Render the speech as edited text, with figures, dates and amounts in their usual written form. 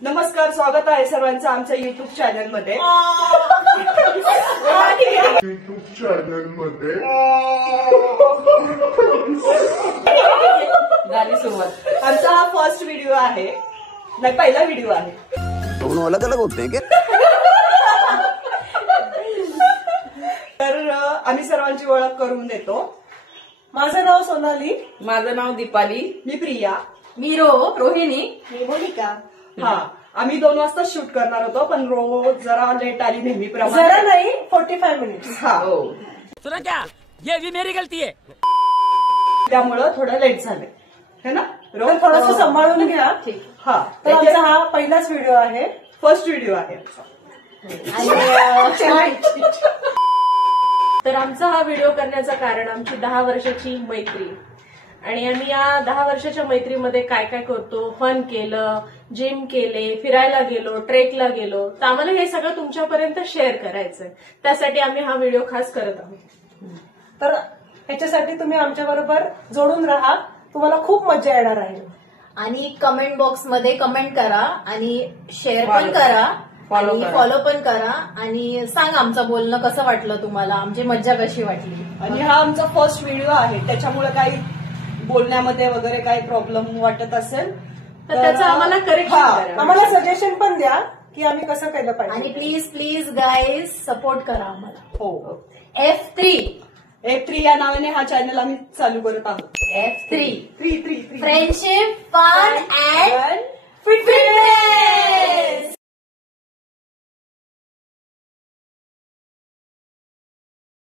नमस्कार, स्वागत आहे सर्वांचं आमच्या युट्यूब चॅनल मध्ये. झाली सुरुवात. आमचा हा फर्स्ट व्हिडिओ आहे, नाही पहिला व्हिडिओ आहे. दोनों अलग अलग होते हैं क्या? तर आम्ही सर्वांची ओळख करून देतो. माझं नाव सोनाली. माझं नाव दीपाली. मी प्रिया. मी रोहिणी. मी मोनिका. हा, आम्ही 2 वाजता शूट करणार होतो, पण रोज जरा लेट आली नेहमीप्रमाणे. जरा नाही 45 मिनिट्स. हा, सुना क्या, ये भी मेरी गलती है. त्यामुळं थोडं लेट झाले है ना. तर थोडंसं सांभाळून घ्या. हा, तर आमचा हा पहिलाच व्हिडिओ आहे, फर्स्ट व्हिडिओ आहे. तर आमचा हा व्हिडिओ करण्याचं कारण आमची 10 वर्षाची मैत्री, आणि आम्ही या 10 वर्षाच्या मैत्रीमध्ये काय काय करतो, फन केलं, जिम केले, फिरायला गेलो, ट्रेकला गेलो, तर आम्हाला हे सगळं तुमच्यापर्यंत शेअर करायचंय. त्यासाठी आम्ही हा व्हिडिओ खास करत आहोत. तर ह्याच्यासाठी तुम्ही आमच्या बरोबर जोडून राहा, तुम्हाला खूप मजा येणार आहे. आणि कमेंट बॉक्स मध्ये कमेंट करा आणि शेअर पण करा आणि फॉलो पण करा आणि सांगा आमचं बोलणं कसं वाटलं तुम्हाला, आमची मज्जा कशी वाटली. आणि हा आमचा फर्स्ट व्हिडिओ आहे, त्याच्यामुळे काही बोलण्यामध्ये वगैरे काही प्रॉब्लेम वाटत असेल तर त्याचं आम्हाला करेक्शन करा. आम्हाला सजेशन पण द्या की आम्ही कसं केलं आणि पाहिजे. प्लीज प्लीज गाईज सपोर्ट करा आम्हाला. हो, F3 या नावाने हा चॅनल आम्ही चालू करत आहोत. F3 3 friendship, fun and fitness.